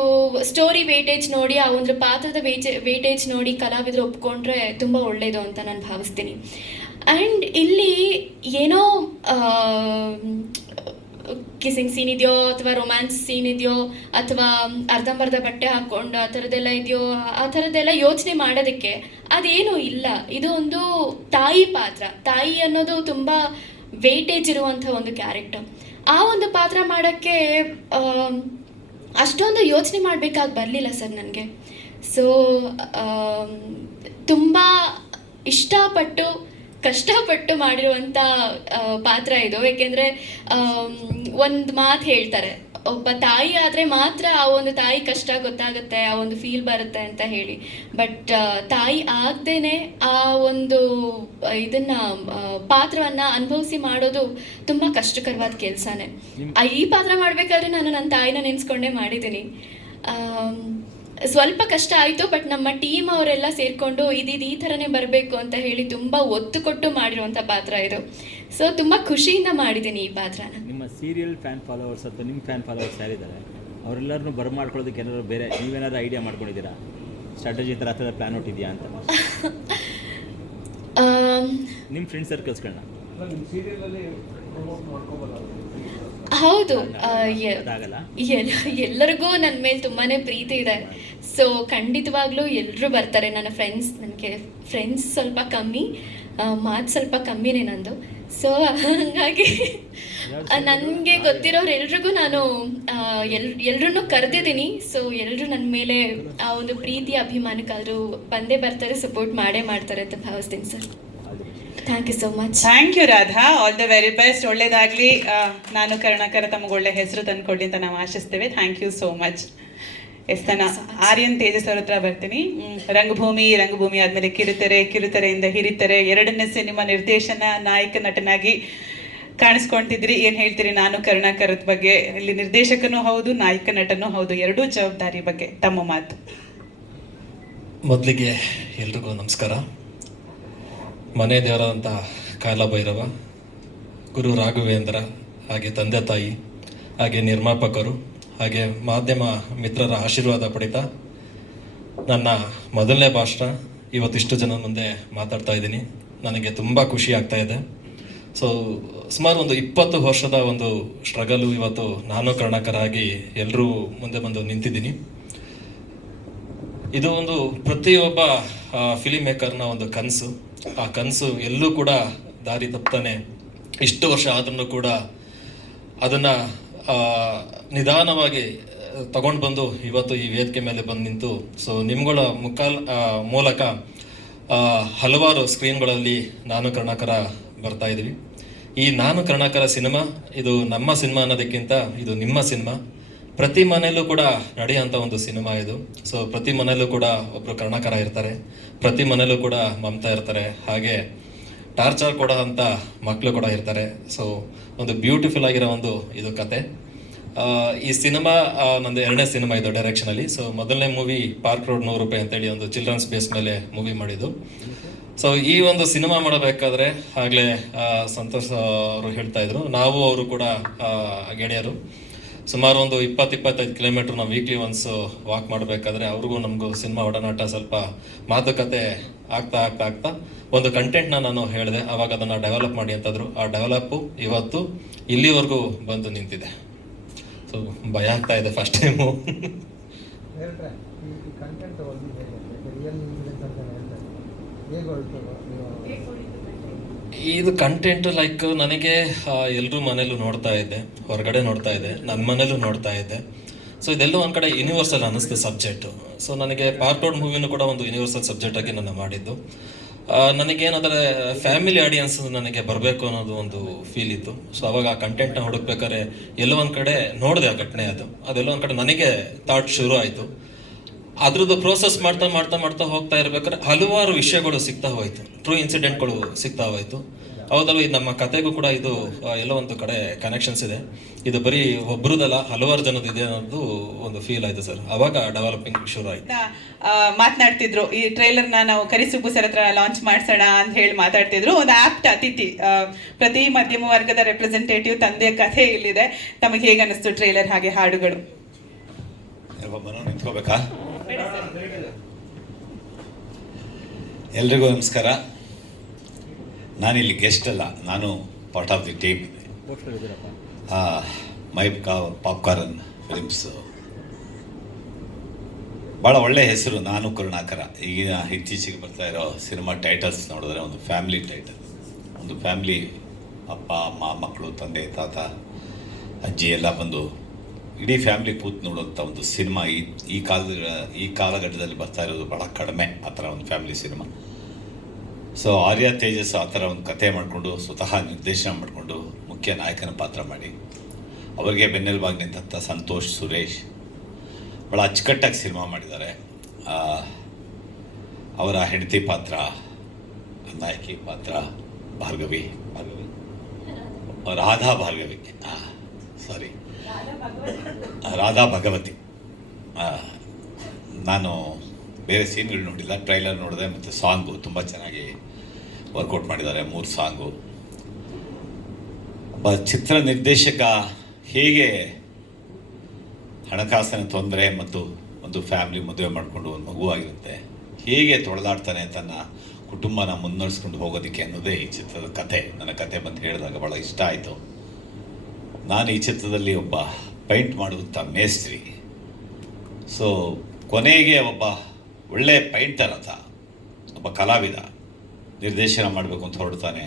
ಸ್ಟೋರಿ ವೇಟೇಜ್ ನೋಡಿ, ಆ ಒಂದು ಪಾತ್ರದ ವೇಟೇಜ್ ನೋಡಿ ಕಲಾವಿದರು ಒಪ್ಕೊಂಡ್ರೆ ತುಂಬ ಒಳ್ಳೆಯದು ಅಂತ ನಾನು ಭಾವಿಸ್ತೀನಿ. ಆ್ಯಂಡ್ ಇಲ್ಲಿ ಏನೋ ಕಿಸಿಂಗ್ ಸೀನ್ ಇದೆಯೋ ಅಥವಾ ರೊಮ್ಯಾನ್ಸ್ ಸೀನ್ ಇದೆಯೋ ಅಥವಾ ಅರ್ಧಂಬರ್ಧ ಬಟ್ಟೆ ಹಾಕ್ಕೊಂಡು ಆ ಥರದ್ದೆಲ್ಲ ಇದೆಯೋ, ಆ ಥರದ್ದೆಲ್ಲ ಯೋಚನೆ ಮಾಡೋದಕ್ಕೆ ಅದೇನೂ ಇಲ್ಲ. ಇದು ಒಂದು ತಾಯಿ ಪಾತ್ರ. ತಾಯಿ ಅನ್ನೋದು ತುಂಬ ವೇಟೇಜ್ ಇರುವಂಥ ಒಂದು ಕ್ಯಾರೆಕ್ಟರ್. ಆ ಒಂದು ಪಾತ್ರ ಮಾಡೋಕ್ಕೆ ಅಷ್ಟೊಂದು ಯೋಚನೆ ಮಾಡಬೇಕಾಗಿ ಬರಲಿಲ್ಲ ಸರ್ ನನಗೆ. ಸೊ ತುಂಬ ಇಷ್ಟಪಟ್ಟು ಕಷ್ಟಪಟ್ಟು ಮಾಡಿರುವಂಥ ಪಾತ್ರ ಇದು. ಏಕೆಂದರೆ ಒಂದು ಮಾತು ಹೇಳ್ತಾರೆ, ಒಬ್ಬ ತಾಯಿ ಆದರೆ ಮಾತ್ರ ಆ ಒಂದು ತಾಯಿ ಕಷ್ಟ ಗೊತ್ತಾಗುತ್ತೆ, ಆ ಒಂದು ಫೀಲ್ ಬರುತ್ತೆ ಅಂತ ಹೇಳಿ. ಬಟ್ ತಾಯಿ ಆಗದೇನೆ ಆ ಒಂದು ಇದನ್ನು ಪಾತ್ರವನ್ನು ಅನುಭವಿಸಿ ಮಾಡೋದು ತುಂಬ ಕಷ್ಟಕರವಾದ ಕೆಲಸನೇ. ಈ ಪಾತ್ರ ಮಾಡಬೇಕಾದ್ರೆ ನಾನು ನನ್ನ ತಾಯಿನ ನೆನೆಸ್ಕೊಂಡೇ ಮಾಡಿದ್ದೀನಿ. ಸ್ವಲ್ಪ ಕಷ್ಟ ಆಯಿತು. ಬಟ್ ನಮ್ಮ ಟೀಮ್ ಅವರೆಲ್ಲ ಸೇರಿಕೊಂಡು ಇದು ಈ ಥರನೇ ಬರಬೇಕು ಅಂತ ಹೇಳಿ ತುಂಬ ಒತ್ತು ಕೊಟ್ಟು ಮಾಡಿರುವಂಥ ಪಾತ್ರ ಇದು. ಸೊ ತುಂಬ ಖುಷಿಯಿಂದ ಮಾಡಿದ್ದೀನಿ ಈ ಪಾತ್ರನ. ನಿಮ್ಮ ಸೀರಿಯಲ್ ಫ್ಯಾನ್ ಫಾಲೋವರ್ಸ್ ಅಥವಾ ನಿಮ್ಮ ಫ್ಯಾನ್ ಫಾಲೋವರ್ಸ್ ಯಾರಿದ್ದಾರೆ ಅವರೆಲ್ಲರನ್ನೂ ಬರ್ಮಾಡ್ಕೊಳ್ಳೋದಕ್ಕೆ ಏನಾದ್ರು ಬೇರೆ ನೀವೇನಾದ್ರು ಐಡಿಯಾ ಮಾಡ್ಕೊಂಡಿದ್ದೀರಾ? ಸ್ಟ್ರಾಟಜಿ ಥರ ಅಥವಾ ಪ್ಲ್ಯಾನ್ ಔಟ್ ಇದೆಯಾ ಅಂತ ನಿಮ್ಮ ಫ್ರೆಂಡ್ ಸರ್ಕಲ್ಸ್ಗಳನ್ನ? ಹೌದು, ಎಲ್ಲರಿಗೂ ನನ್ನ ಮೇಲೆ ತುಂಬಾ ಪ್ರೀತಿ ಇದೆ. ಸೊ ಖಂಡಿತವಾಗ್ಲೂ ಎಲ್ಲರೂ ಬರ್ತಾರೆ. ನನ್ನ ನನಗೆ ಫ್ರೆಂಡ್ಸ್ ಸ್ವಲ್ಪ ಕಮ್ಮಿ, ಮಾತು ಸ್ವಲ್ಪ ಕಮ್ಮಿನೇ ನಂದು. ಸೊ ಹಾಗಾಗಿ ನನಗೆ ಗೊತ್ತಿರೋರು ಎಲ್ರಿಗೂ ನಾನು ಎಲ್ಲರನ್ನೂ ಕರೆದಿದ್ದೀನಿ. ಸೊ ಎಲ್ಲರೂ ನನ್ನ ಮೇಲೆ ಆ ಒಂದು ಪ್ರೀತಿ ಅಭಿಮಾನಕ್ಕಾದರೂ ಬಂದೇ ಬರ್ತಾರೆ, ಸಪೋರ್ಟ್ ಮಾಡೇ ಮಾಡ್ತಾರೆ ಅಂತ ಭಾವಿಸ್ತೀನಿ sir. Thank you so much. Thank you Radha, all the very best. ಒಳ್ಳೇದಾಗಲಿ. ನಾನು ಕರುಣಾಕರ ತಮಗೆ ಒಳ್ಳೆ ಹೆಸರು ತಂದ್ಕೊಡ್ಲಿ ಅಂತ ನಾವು ಆಶಿಸ್ತೇವೆ. Thank you so much. ಎಸ್ತಾನ ಆರ್ಯನ್ ತೇಜಸ್ ಅವ್ರ ಹತ್ರ ಬರ್ತೀನಿ. ರಂಗಭೂಮಿ ಆದಮೇಲೆ ಕಿರುತೆರೆಯಿಂದ ಹಿರಿತೆರೆ 2ನೇ ಸಿನಿಮಾ ನಿರ್ದೇಶನ, ನಾಯಕ ನಟನಾಗಿ ಕಾಣಿಸ್ಕೊಳ್ತಿದ್ರಿ. ಏನು ಹೇಳ್ತೀರಿ ನಾನು ಕರುಣಾಕರದ ಬಗ್ಗೆ? ಇಲ್ಲಿ ನಿರ್ದೇಶಕನೂ ಹೌದು, ನಾಯಕ ನಟನೂ ಹೌದು, ಎರಡೂ ಜವಾಬ್ದಾರಿ ಬಗ್ಗೆ ತಮ್ಮ ಮಾತು. ಮೊದಲಿಗೆ ಎಲ್ರಿಗೂ ನಮಸ್ಕಾರ. ಮನೆ ದೇವರಾದಂಥ ಕಾಲಭೈರವ, ಗುರು ರಾಘವೇಂದ್ರ, ಹಾಗೆ ತಂದೆ ತಾಯಿ, ಹಾಗೆ ನಿರ್ಮಾಪಕರು, ಹಾಗೆ ಮಾಧ್ಯಮ ಮಿತ್ರರ ಆಶೀರ್ವಾದ ಪಡಿತಾ ನನ್ನ ಮೊದಲನೇ ಭಾಷಣ ಇವತ್ತಿಷ್ಟು ಜನ ಮುಂದೆ ಮಾತಾಡ್ತಾ ಇದ್ದೀನಿ. ನನಗೆ ತುಂಬ ಖುಷಿ ಆಗ್ತಾ ಇದೆ. ಸೊ ಸುಮಾರು ಒಂದು 20 ವರ್ಷದ ಒಂದು ಸ್ಟ್ರಗಲು ಇವತ್ತು ನಾನು ಕರ್ಣಕರಾಗಿ ಎಲ್ಲರೂ ಮುಂದೆ ಬಂದು ನಿಂತಿದ್ದೀನಿ. ಇದು ಒಂದು ಪ್ರತಿಯೊಬ್ಬ ಫಿಲಿಮ್ ಮೇಕರ್ನ ಒಂದು ಕನಸು. ಆ ಕನಸು ಎಲ್ಲೂ ಕೂಡ ದಾರಿ ತಪ್ತಾನೆ ಇಷ್ಟು ವರ್ಷ ಆದ್ರೂ ಕೂಡ ಅದನ್ನು ನಿಧಾನವಾಗಿ ತಗೊಂಡು ಬಂದು ಇವತ್ತು ಈ ವೇದಿಕೆ ಮೇಲೆ ಬಂದು ನಿಂತು ಸೊ ನಿಮ್ಗಳ ಮೂಲಕ ಹಲವಾರು ಸ್ಕ್ರೀನ್ಗಳಲ್ಲಿ ನಾನು ಕರ್ಣಕರ ಬರ್ತಾ ಇದ್ದೀವಿ. ಈ ನಾನು ಕರ್ಣಕರ ಸಿನಿಮಾ ಇದು ನಮ್ಮ ಸಿನಿಮಾ ಅನ್ನೋದಕ್ಕಿಂತ ಇದು ನಿಮ್ಮ ಸಿನಿಮಾ. ಪ್ರತಿ ಮನೆಯಲ್ಲೂ ಕೂಡ ನಡೆಯುವಂಥ ಒಂದು ಸಿನಿಮಾ ಇದು. ಸೊ ಪ್ರತಿ ಮನೆಯಲ್ಲೂ ಕೂಡ ಒಬ್ಬರು ಕರ್ಣಕರ ಇರ್ತಾರೆ, ಪ್ರತಿ ಮನೆಯಲ್ಲೂ ಕೂಡ ಮಮತಾ ಇರ್ತಾರೆ, ಹಾಗೆ ಟಾರ್ಚರ್ ಕೊಡೋ ಅಂಥ ಮಕ್ಕಳು ಕೂಡ ಇರ್ತಾರೆ. ಸೊ ಒಂದು ಬ್ಯೂಟಿಫುಲ್ ಆಗಿರೋ ಒಂದು ಇದು ಕತೆ. ಈ ಸಿನಿಮಾ ನಂದು 2ನೇ ಸಿನಿಮಾ ಇದು ಡೈರೆಕ್ಷನಲ್ಲಿ. ಸೊ ಮೊದಲನೇ ಮೂವಿ ಪಾರ್ಕ್ ರೋಡ್ 100 ರೂಪಾಯಿ ಅಂತೇಳಿ ಒಂದು ಚಿಲ್ಡ್ರನ್ಸ್ ಬೇಸ್ ಮೇಲೆ ಮೂವಿ ಮಾಡಿದ್ದು. ಸೊ ಈ ಒಂದು ಸಿನಿಮಾ ಮಾಡಬೇಕಾದ್ರೆ ಆಗಲೇ ಸಂತೋಷ್ ಅವರು ಹೇಳ್ತಾ ಇದ್ರು, ನಾವು ಅವರು ಕೂಡ ಗೆಳೆಯರು. ಸುಮಾರು ಒಂದು 20-25 ಕಿಲೋಮೀಟ್ರ್ ನಾವು ವೀಕ್ಲಿ ಒನ್ಸ್ ವಾಕ್ ಮಾಡಬೇಕಾದ್ರೆ ಅವ್ರಿಗೂ ನಮಗೂ ಸಿನಿಮಾ ಒಡನಾಟ ಸ್ವಲ್ಪ ಮಾತುಕತೆ ಆಗ್ತಾ ಒಂದು ಕಂಟೆಂಟ್ನ ನಾನು ಹೇಳಿದೆ. ಆವಾಗ ಅದನ್ನು ಡೆವಲಪ್ ಮಾಡಿ ಅಂತಂದ್ರು. ಆ ಡೆವಲಪ್ಪು ಇವತ್ತು ಇಲ್ಲಿವರೆಗೂ ಬಂದು ನಿಂತಿದೆ. ಸೊ ಭಯ ಆಗ್ತಾ ಇದೆ ಫಸ್ಟ್ ಟೈಮು. ಇದು ಕಂಟೆಂಟ್ ಲೈಕ್ ನನಗೆ ಎಲ್ಲರೂ ಮನೇಲೂ ನೋಡ್ತಾ ಇದ್ದೆ, ಹೊರಗಡೆ ನೋಡ್ತಾ ಇದ್ದೆ, ನನ್ನ ಮನೇಲೂ ನೋಡ್ತಾ ಇದ್ದೆ. ಸೊ ಇದೆಲ್ಲೋ ಒಂದು ಕಡೆ ಯೂನಿವರ್ಸಲ್ ಅನ್ನಿಸ್ತು ಸಬ್ಜೆಕ್ಟು. ಸೊ ನನಗೆ ಪಾರ್ಕ್ ರೋಡ್ ಮೂವಿನೂ ಕೂಡ ಒಂದು ಯೂನಿವರ್ಸಲ್ ಸಬ್ಜೆಕ್ಟ್ ಆಗಿ ನಾನು ಮಾಡಿದ್ದು. ನನಗೇನಾದರೆ ಫ್ಯಾಮಿಲಿ ಆಡಿಯನ್ಸ್ ನನಗೆ ಬರಬೇಕು ಅನ್ನೋದು ಒಂದು ಫೀಲ್ ಇತ್ತು. ಸೊ ಅವಾಗ ಆ ಕಂಟೆಂಟ್ನ ಹುಡುಕ್ಬೇಕಾದ್ರೆ ಎಲ್ಲೋ ಒಂದು ಕಡೆ ನೋಡಿದೆ ಆ ಘಟನೆ. ಅದೆಲ್ಲೋ ಒಂದು ಕಡೆ ನನಗೆ ಥಾಟ್ ಶುರು ಆಯಿತು. ಅದ್ರದ್ದು ಪ್ರೋಸೆಸ್ ಮಾಡ್ತಾ ಹೋಗ್ತಾ ಇರ್ಬೇಕಾದ್ರೆ ಹಲವಾರು ವಿಷಯಗಳು ಸಿಗ್ತಾ ಹೋಯ್ತು, ಟ್ರೂ ಇನ್ಸಿಡೆಂಟ್ಗಳು ಸಿಗ್ತಾ ಹೋಯ್ತು. ಹೌದಲ್ವ, ಇದು ನಮ್ಮ ಕತೆಗೂ ಕೂಡ ಇದು ಎಲ್ಲೋ ಒಂದು ಕಡೆ ಕನೆಕ್ಷನ್ಸ್ ಇದೆ. ಇದು ಬರೀ ಒಬ್ರದಲ್ಲ, ಹಲವಾರು ಜನದ್ದು ಇದೆ ಅನ್ನೋದು ಒಂದು ಫೀಲ್ ಆಯ್ತು ಸರ್. ಅವಾಗ ಡೆವಲಪಿಂಗ್ ಶುರು ಆಯ್ತು. ಮಾತನಾಡ್ತಿದ್ರು, ಈ ಟ್ರೈಲರ್ನ ನಾವು ಕರಿಸುಬ್ಬು ಸರ್ ಹತ್ರ ಲಾಂಚ್ ಮಾಡ್ಸೋಣ ಅಂತ ಹೇಳಿ ಮಾತಾಡ್ತಿದ್ರು. ಒಂದು ಆಪ್ಟ್ ಅತಿಥಿ, ಪ್ರತಿ ಮಧ್ಯಮ ವರ್ಗದ ರೆಪ್ರೆಸೆಂಟೇಟಿವ್ ತಂದೆಯ ಕಥೆ ಇಲ್ಲಿದೆ. ತಮಗೆ ಹೇಗೆ ಅನಿಸ್ತು ಟ್ರೈಲರ್ ಹಾಗೆ ಹಾಡುಗಳು? ನಿಂತ್ಕೋಬೇಕಾ? ಎಲ್ರಿಗೂ ನಮಸ್ಕಾರ. ನಾನಿಲ್ಲಿ ಗೆಸ್ಟ್ ಅಲ್ಲ, ನಾನು part of the team. My Popcorn Films ಭಾಳ ಒಳ್ಳೆ ಹೆಸರು, ನಾನು ಕರುಣಾಕರ. ಈಗಿನ ಇತ್ತೀಚೆಗೆ ಬರ್ತಾ ಇರೋ ಸಿನಿಮಾ ಟೈಟಲ್ಸ್ ನೋಡಿದ್ರೆ ಒಂದು ಫ್ಯಾಮಿಲಿ ಟೈಟಲ್, ಒಂದು ಫ್ಯಾಮಿಲಿ, ಅಪ್ಪ ಅಮ್ಮ ಮಕ್ಕಳು, ತಂದೆ ತಾತ ಅಜ್ಜಿ ಎಲ್ಲ ಬಂದು ಇಡೀ ಫ್ಯಾಮಿಲಿ ಕೂತು ನೋಡುವಂಥ ಒಂದು ಸಿನಿಮಾ ಈ ಕಾಲಘಟ್ಟದಲ್ಲಿ ಬರ್ತಾ ಇರೋದು ಭಾಳ ಕಡಿಮೆ ಆ ಥರ ಒಂದು ಫ್ಯಾಮಿಲಿ ಸಿನಿಮಾ. ಸೊ ಆರ್ಯ ತೇಜಸ್ ಆ ಥರ ಒಂದು ಕತೆ ಮಾಡಿಕೊಂಡು ಸ್ವತಃ ನಿರ್ದೇಶನ ಮಾಡಿಕೊಂಡು ಮುಖ್ಯ ನಾಯಕನ ಪಾತ್ರ ಮಾಡಿ ಅವರಿಗೆ ಬೆನ್ನೆಲುಬಾಗಿ ನಿಂತ ಸಂತೋಷ್ ಸುರೇಶ್ ಭಾಳ ಅಚ್ಚುಕಟ್ಟಾಗಿ ಸಿನಿಮಾ ಮಾಡಿದ್ದಾರೆ. ಅವರ ಹೆಂಡತಿ ಪಾತ್ರ, ನಾಯಕಿ ಪಾತ್ರ ರಾಧಾ ಭಗವತಿ. ನಾನು ಬೇರೆ ಸೀನ್ಗಳು ನೋಡಿಲ್ಲ, ಟ್ರೈಲರ್ ನೋಡಿದೆ. ಮತ್ತು ಸಾಂಗು ತುಂಬ ಚೆನ್ನಾಗಿ ವರ್ಕೌಟ್ ಮಾಡಿದ್ದಾರೆ, 3 ಸಾಂಗು. ಒಬ್ಬ ಚಿತ್ರ ನಿರ್ದೇಶಕ ಹೇಗೆ ಹಣಕಾಸಿನ ತೊಂದರೆ ಮತ್ತು ಒಂದು ಫ್ಯಾಮಿಲಿ ಮದುವೆ ಮಾಡಿಕೊಂಡು ಒಂದು ಮಗುವಾಗಿರುತ್ತೆ, ಹೇಗೆ ತೊಳೆದಾಡ್ತಾನೆ ತನ್ನ ಕುಟುಂಬನ ಮುನ್ನಡೆಸ್ಕೊಂಡು ಹೋಗೋದಕ್ಕೆ ಅನ್ನೋದೇ ಈ ಚಿತ್ರದ ಕತೆ. ನನ್ನ ಕತೆ ಬಂದು ಹೇಳಿದಾಗ ಭಾಳ ಇಷ್ಟ ಆಯಿತು. ನಾನು ಈ ಚಿತ್ರದಲ್ಲಿ ಒಬ್ಬ ಪೈಂಟ್ ಮಾಡುವಂಥ ಮೇಸ್ತ್ರಿ. ಸೊ ಕೊನೆಗೆ ಒಬ್ಬ ಒಳ್ಳೆ ಪೈಂಟರ್ ಅಂತ ಒಬ್ಬ ಕಲಾವಿದ ನಿರ್ದೇಶನ ಮಾಡಬೇಕು ಅಂತ ಹೊರಡ್ತಾನೆ.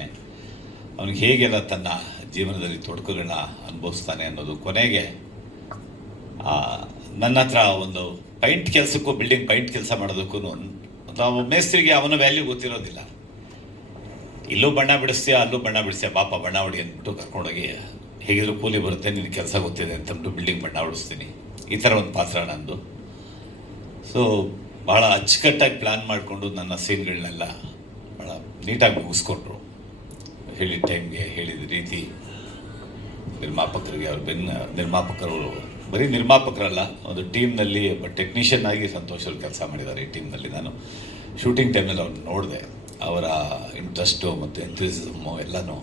ಅವನಿಗೆ ಹೇಗೆಲ್ಲ ತನ್ನ ಜೀವನದಲ್ಲಿ ತೊಡಕುಗಳನ್ನ ಅನುಭವಿಸ್ತಾನೆ ಅನ್ನೋದು ಕೊನೆಗೆ ನನ್ನ ಹತ್ರ ಒಂದು ಪೈಂಟ್ ಕೆಲಸಕ್ಕೂ, ಬಿಲ್ಡಿಂಗ್ ಪೈಂಟ್ ಕೆಲಸ ಮಾಡೋದಕ್ಕೂ ನಾವು ಮೇಸ್ತ್ರಿಗೆ ಅವನ ವ್ಯಾಲ್ಯೂ ಗೊತ್ತಿರೋದಿಲ್ಲ. ಇಲ್ಲೂ ಬಣ್ಣ ಬಿಡಿಸ್ತೀಯ, ಅಲ್ಲೂ ಬಣ್ಣ ಬಿಡಿಸ್ತೀಯ, ಪಾಪ ಬಣ್ಣ ಹೊಡಿ ಅಂದ್ಬಿಟ್ಟು ಕರ್ಕೊಂಡೋಗಿ ಹೇಗಿದ್ರು ಕೂಲಿ ಬರುತ್ತೆ, ನಿನ್ನ ಕೆಲಸ ಗೊತ್ತಿದೆ ಅಂತಂದ್ಬಿಟ್ಟು ಬಿಲ್ಡಿಂಗ್ ಬಣ್ಣ ಹೊಡಿಸ್ತೀನಿ. ಈ ಥರ ಒಂದು ಪಾತ್ರ ನಂದು. ಸೊ ಭಾಳ ಅಚ್ಚುಕಟ್ಟಾಗಿ ಪ್ಲ್ಯಾನ್ ಮಾಡಿಕೊಂಡು ನನ್ನ ಸೀನ್ಗಳನ್ನೆಲ್ಲ ಭಾಳ ನೀಟಾಗಿ ಮುಗಿಸ್ಕೊಂಡ್ರು. ಹೇಳಿದ ಟೈಮ್ಗೆ, ಹೇಳಿದ ರೀತಿ. ನಿರ್ಮಾಪಕರಿಗೆ ನಿರ್ಮಾಪಕರು ಬರೀ ನಿರ್ಮಾಪಕರಲ್ಲ, ಒಂದು ಟೀಮ್ನಲ್ಲಿ ಒಬ್ಬ ಟೆಕ್ನಿಷಿಯನ್ ಆಗಿ ಸಂತೋಷ್ ಅವರು ಕೆಲಸ ಮಾಡಿದ್ದಾರೆ ಈ ಟೀಮ್ನಲ್ಲಿ. ನಾನು ಶೂಟಿಂಗ್ ಟೈಮ್ನಲ್ಲಿ ಅವ್ರನ್ನ ನೋಡಿದೆ. ಅವರ ಇಂಟ್ರೆಸ್ಟು ಮತ್ತು ಎಂಥೂಸಿಸಮ್ಮು ಎಲ್ಲನೂ